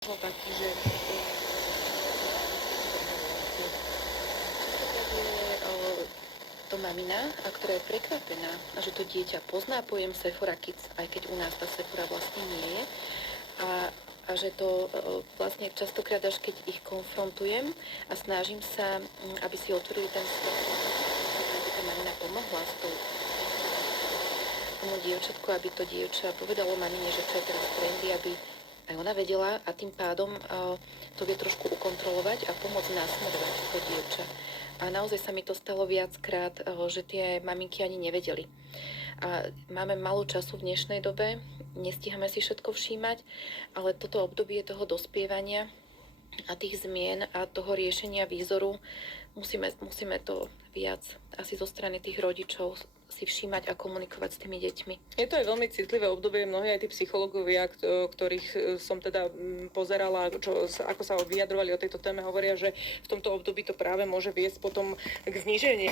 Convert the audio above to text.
taký, že to mamina, a ktorá je prekvapená, že to dieťa pozná pojem Sephora Kids, aj keď u nás tá Sephora vlastne nie je. A že to vlastne častokrát, až keď ich konfrontujem a snažím sa, aby si otvorili ten svet, aby tá mamina pomohla s tou tomu dievčatku, aby to dievča povedalo mamine, že čo je teraz trendy, aby aj ona vedela a tým pádom to vie trošku ukontrolovať a pomôcť nasmerovať to dievča. A naozaj sa mi to stalo viackrát, že tie maminky ani nevedeli. A máme málo času v dnešnej dobe, nestíhame si všetko všímať, ale toto obdobie toho dospievania a tých zmien a toho riešenia výzoru musíme to viac asi zo strany tých rodičov si všímať a komunikovať s tými deťmi. Je to aj veľmi citlivé obdobie, mnohí aj tí psychológovia, ktorých som teda pozerala, ako sa vyjadrovali o tejto téme, hovoria, že v tomto období to práve môže viesť potom k zníženiu